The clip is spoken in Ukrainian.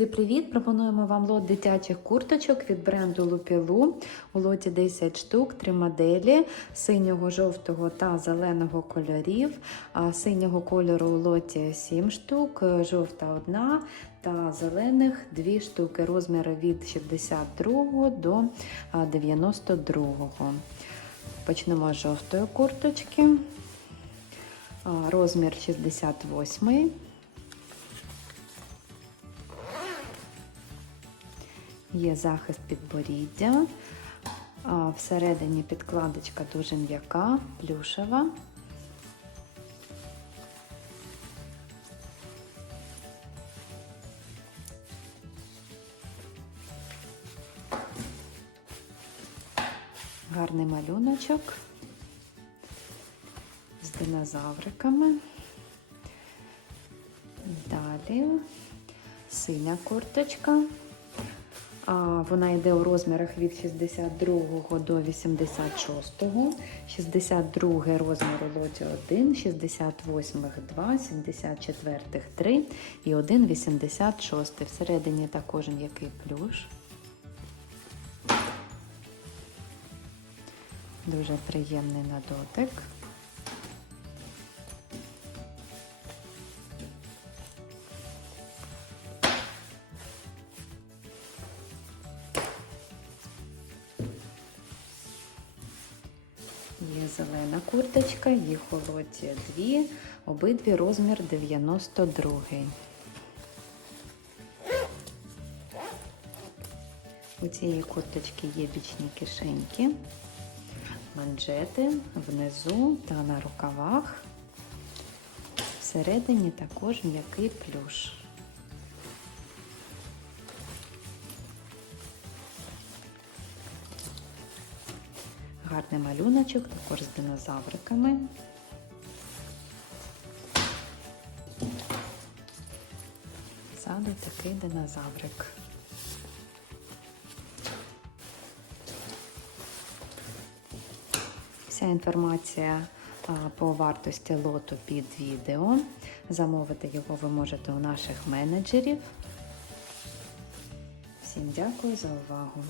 Друзі, привіт! Пропонуємо вам лот дитячих курточок від бренду Лупілу. У лоті 10 штук, три моделі синього, жовтого та зеленого кольорів. Синього кольору у лоті 7 штук, жовта одна та зелених 2 штуки. Розміри від 62 до а, 92. Почнемо з жовтої курточки. Розмір 68. Є захист підборіддя. Всередині підкладочка дуже м'яка, плюшева. Гарний малюночок з динозавриками. Далі синя курточка. А, Вона йде у розмірах від 62 до 86. 62 розмір у лоті 1, 68 2, 74 3 і 1 86. Всередині також м'який плюш. Дуже приємний на дотик. Зелена курточка, їх у дві, обидві розмір 92. У цієї курточки є бічні кишеньки, манжети внизу та на рукавах. Всередині також м'який плюш. Гарний малюночок, також з динозавриками. Ззаду такий динозаврик. Вся інформація по вартості лоту під відео. Замовити його ви можете у наших менеджерів. Всім дякую за увагу!